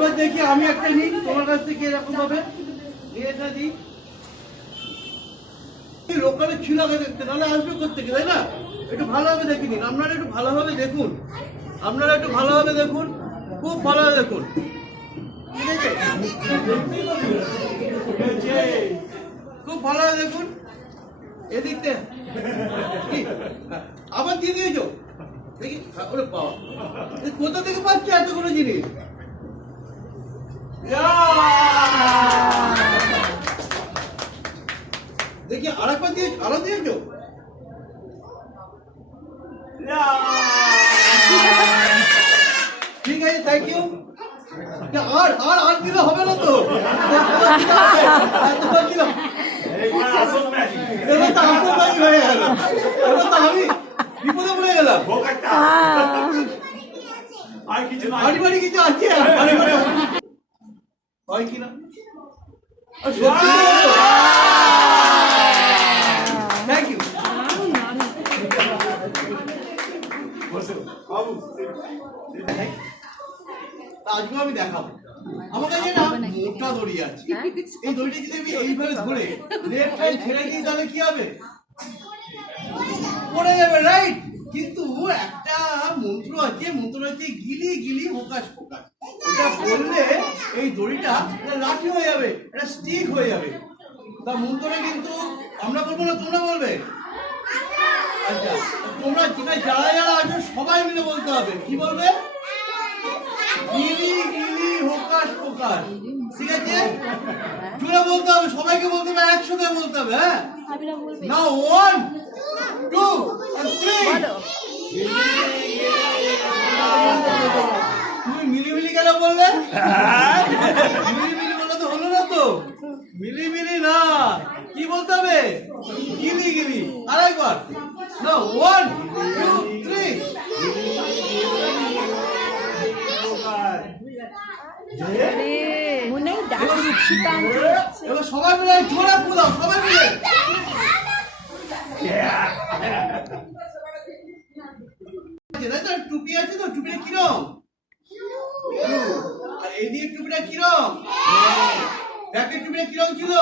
এবার দেখি আমি একটা নিই, তোমার কাছ থেকে এরকম ভাবে। এটা দিই। লোকালে ছিল দেখতে নাহলে আসবে কোথেকে তাই না? একটু ভালোভাবে দেখে নিন, আপনারা একটু ভালোভাবে দেখুন। আপনারা একটু ভালোভাবে দেখুন, খুব ভালোভাবে দেখুন। খুব ভালোভাবে দেখুন। এদিকতে আবার দিয়ে দিয়েছ? দেখি ওরে বাবা কোথা থেকে পাচ্ছ এতগুলো জিনিস? দেখি আরেকবার দিয়ে আরও দিয়েছ ঠিক আছে থ্যাংক ইউ আর আর আর দিলে হবে না তো। আসল এবার তো আপনার বাড়ি হয়ে গেল। এবার তো আমি বিপদে পড়ে গেলাম। বোকাটা আর কিছু বাড়ি কিছু আছে হয় কিনা থ্যাংক ইউ আজকে আমি দেখাবো আমার কাছে না মোটা দড়ি আছে এই দড়িটা যদি আমি এইভাবে ধরে লেফট ছেড়ে দিই তাহলে কি হবে পড়ে যাবে রাইট কিন্তু একটা মন্ত্র আছে মন্ত্র হচ্ছে গিলি গিলি হোকাস ফোকাস এটা বললে এই দড়িটা লাঠি হয়ে যাবে এটা স্টিক হয়ে যাবে। তা মন্ত্রটা কিন্তু আমরা বলব না তোমরা বলবে? আচ্ছা তোমরা যেটা যারা যারা আছো সবাই মিলে বলতে হবে কি বলবে? গিলি গিলি হোকাস ফোকাস ঠিক আছে? জোরে বলতে হবে সবাইকে বলতে হবে একসাথে বলতে হবে হ্যাঁ? না ওয়ান টু থ্রি তুমি মিলিমিলি কেন বললে? মিলিমিলি বললে তো হলো না তো। মিলিমিলি না। কি বলতে হবে? গিলি গিলি। আরেকবার। না ওয়ান টু থ্রি হয় সবাই মিলে জোরে পুদাও সবাই মিলে। তো? টুপি আছে তো? টুপিটা কিরম দিয়ে টুপিটা কিরম? ব্যাকের টুপিটা কিরম ছিল?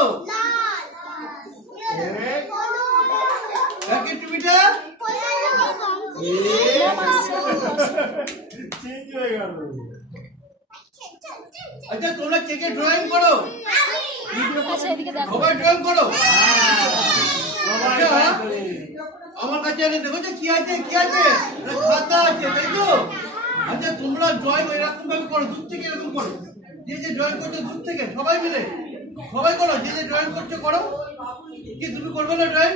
ব্যাকের টুপিটা? হয়ে। গেল। আচ্ছা তোমরা কে কে ড্রয়িং করো? আচ্ছা এদিকে দেখো। সবাই ড্রয়িং করো? আচ্ছা, করে। আমার কাছে দেখো যে কি আছে কি আছে? খাতা আছে তাই তো? আচ্ছা তোমরা ড্রয়িং এরকম ভাবে করো, দূর থেকে এরকম করো। যে যে ড্রয়িং করছ দূর থেকে, সবাই মিলে, সবাই করো, যে যে ড্রয়িং করছ করো। কি, তুমি করবে না ড্রয়িং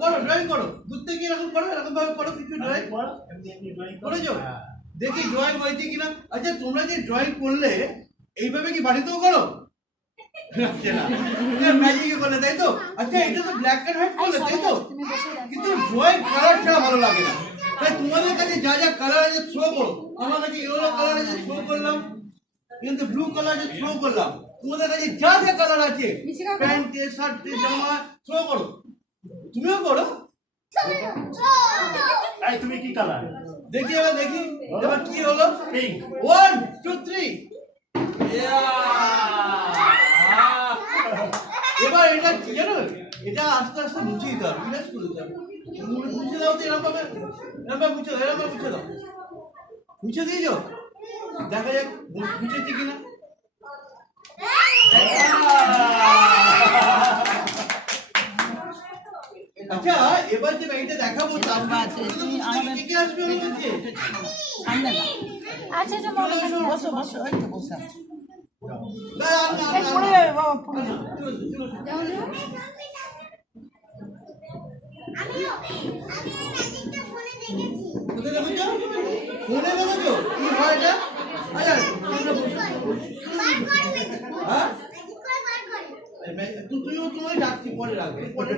করো ড্রয়িং করো। দূর থেকে এরকম করো, এরকম ভাবে করো, কিছু drawing করো। হ্যাঁ। দেখি ড্রয়িং হয়েছে কিনা। আচ্ছা তোমরা যে ড্রয়িং করলে, এইভাবে কি বাড়িতেও করো? তাই তো? আচ্ছা এটা তো ব্ল্যাক অ্যান্ড হোয়াইট করলে, তাই তো? কিন্তু ড্রয়িং কালার ছাড়া ভালো লাগে না। তাই তোমাদের কাছে যা যা কালার আছে থ্রো করো। আমার কাছে ইয়েলো কালার আছে থ্রো করলাম। কিন্তু ব্লু কালার আছে থ্রো করলাম। তোমাদের কাছে যা যা কালার আছে প্যান্টে শার্টে জামা থ্রো করো। তুমিও করো। এই, তুমি কি কালার দেখি এবার দেখি। এবার কি হলো? পিঙ্ক ওয়ান টু থ্রি এবার এটা কি জানো? এটা আস্তে আস্তে মুছে দিতে হবে রিল্যাক্স করে দিতে হবে মুছে দাও তো এরকম ভাবে এরকম ভাবে মুছে দাও এরকম ভাবে মুছে দাও। মুছে দিয়েছ? দেখা যাক মুছেছি কিনা। আচ্ছা এবার যে এইটা দেখাবো তারপর কে কে আসবে আমার কাছে আচ্ছা আচ্ছা মনে চলে এসো, হয় বসো, বসো, এই তো বসো। না, না, না, আর না। চলো, চলো, চলো। ফোনে দেখেছ? কি এটা? তু- তোমায় ডাকছি পরে রাখবে পরে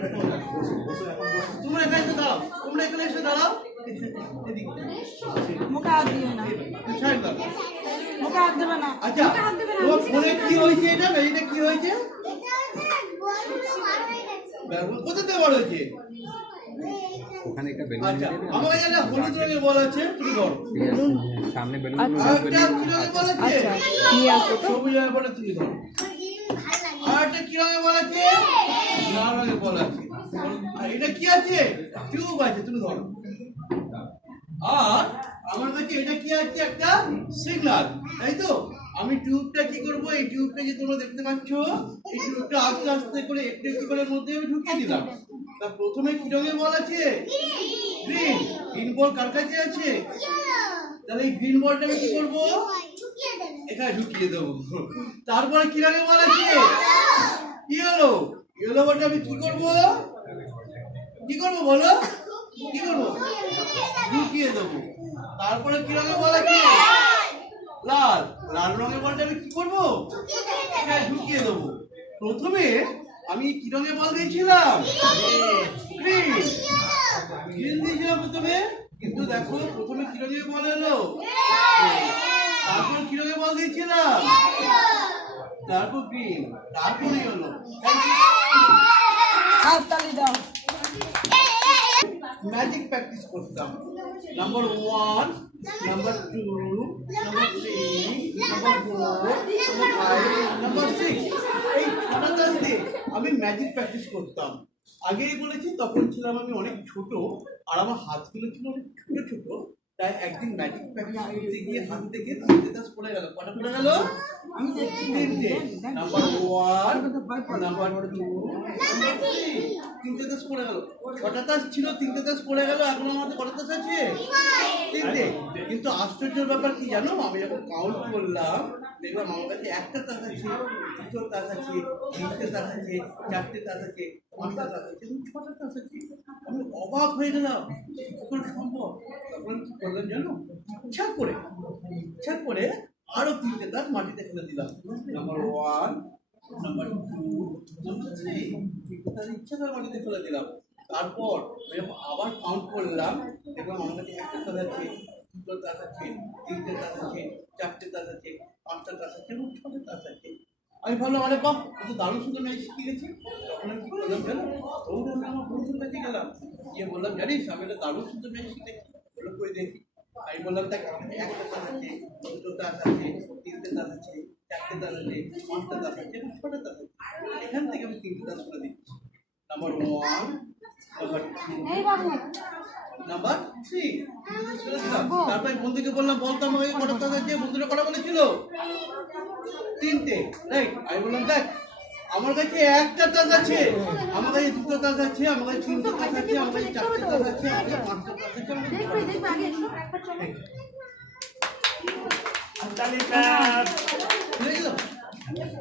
তোমরা এখানে এসে দাঁড়াও তোমরা এখানে এসে দাঁড়াও মুখে হাত দিও না তুই সাইড দাও। মুখে হাত দেবে না মুখে হাত দেবে না তোমার ফোনে কি হয়েছে এটা এটা কি হয়েছে কোথাতে বড় হয়েছে ওখানে একটা বেলুন আচ্ছা দিয়ে দেবে আমার কাছে হলুদ রঙের বল আছে তুমি ধরো। সামনে বেলুন নিয়ে আসব সবুজ রঙের বল তুমি ধরো। আর একটা কি রঙের বল আছে? লাল রঙের বল আছে। আর এটা কি আছে? টিউব আছে তুমি ধরো। আর আমার কাছে এটা কি আছে? একটা সিগন্যাল তাই তো? আমি টিউবটা কি করব? এই টিউবটা যে তোমরা দেখতে পাচ্ছ এই টিউবটা আস্তে আস্তে করে একটু একটু করে মধ্যে আমি ঢুকিয়ে দিলাম। তা প্রথমে কি রঙের বল আছে? গ্রিন গ্রিন বল কার কাছে আছে? তাহলে এই গ্রিন বলটা আমি কি করব? এখানে ঢুকিয়ে দেবো। তারপরে কি রঙের বল আছে? ইয়েলো ইয়েলো বলটা আমি কি করব? কি করব বলো? কি করব? ঢুকিয়ে দেবো। তারপরে কি রঙের বল আছে? লাল। লাল রঙের বলটা আমি কি করব? ঢুকিয়ে দেবো। প্রথমে আমি কি রঙের বল দিয়েছিলাম? গ্রিন গ্রিন দিয়েছিলাম। প্রথমে কিন্তু দেখো প্রথমে কি রঙের বল এলো? তারপর কি রঙের বল দিয়েছিলাম? তারপর গ্রিন তারপরে হলো। ম্যাজিক প্র্যাকটিস করতাম। Number one number two number three number four number five number six আমি ম্যাজিক প্র্যাকটিস করতাম। আগেই বলেছি, তখন ছিলাম আমি অনেক ছোট, আর আমার হাতগুলো ছিল অনেক ছোট ছোট, তাই একদিন ম্যাজিক প্র্যাকটিস করতে গিয়ে হাত থেকে তিনটে দাস পড়ে গেল। কটা পড়ে গেল? আমি তিনটে। নাম্বার ওয়ান নাম্বার টু তিনটে দাস পড়ে গেল। কটা তাস ছিল, তিনটে দাস পড়ে গেল, এখন আমার আমাদের কটা তাস আছে? তিনটে। কিন্তু আশ্চর্যের ব্যাপার কি জানো? আমি যখন কাউন্ট করলাম, দেখলাম আমার কাছে একটা তাস আছে, দুটো তাস আছে, তিনটে তাস আছে, চারটে তাস আছে, পাঁচটা তাস আছে এবং ছটা তাস আছে। আমি অবাক হয়ে গেলাম তখন সম্ভব তখন কি করলাম জানো? ইচ্ছা করে ইচ্ছা করে আরও তিনটে তাস মাটিতে ফেলে দিলাম। Number one number two. Number three তার ইচ্ছা করে মাটিতে ফেলে দিলাম। তারপর যখন আবার কাউন্ট করলাম দেখলাম আমার কাছে একটা তাস আছে দুটো তাস আছে তিনটে তাস আছে চারটে তাস আছে পাঁচটা তাস আছে এবং ছটা তাস আছে আমি ভাবলাম, আরে বাহ কত দারুণ সুন্দর ম্যাচ শিখে গেছি? তখন আমি কি করলাম জানো আমি আমার বন্ধুর কাছে গেলাম। গিয়ে বললাম, জানিস, আমি একটা দারুণ সুন্দর ম্যাচ শিখেছি বলে করে দেখি। আমি বললাম, দেখ আমার একটা তাস আছে দুটো তাস আছে তিনটে তাস আছে চারটে তাস আছে পাঁচটা তাস আছে এবং ছটা তাস আছে। এখান থেকে আমি তিনটে তাস করে দিচ্ছি। Number one number two number three তারপর বন্ধুকে বললাম বলতাম আমাকে কটা তাস আছে বন্ধুরা কটা বলেছিল? তিনটে রাইট আমি বললাম দেখ আমার কাছে একটা তাস আছে আমার কাছে দুটো তাস আছে আমার কাছে তিনটে তাস আছে আমার কাছে চারটে তাস আছে আমার কাছে পাঁচটা তাস আছে আমার কাছে দেখবে দেখবে আগে এসো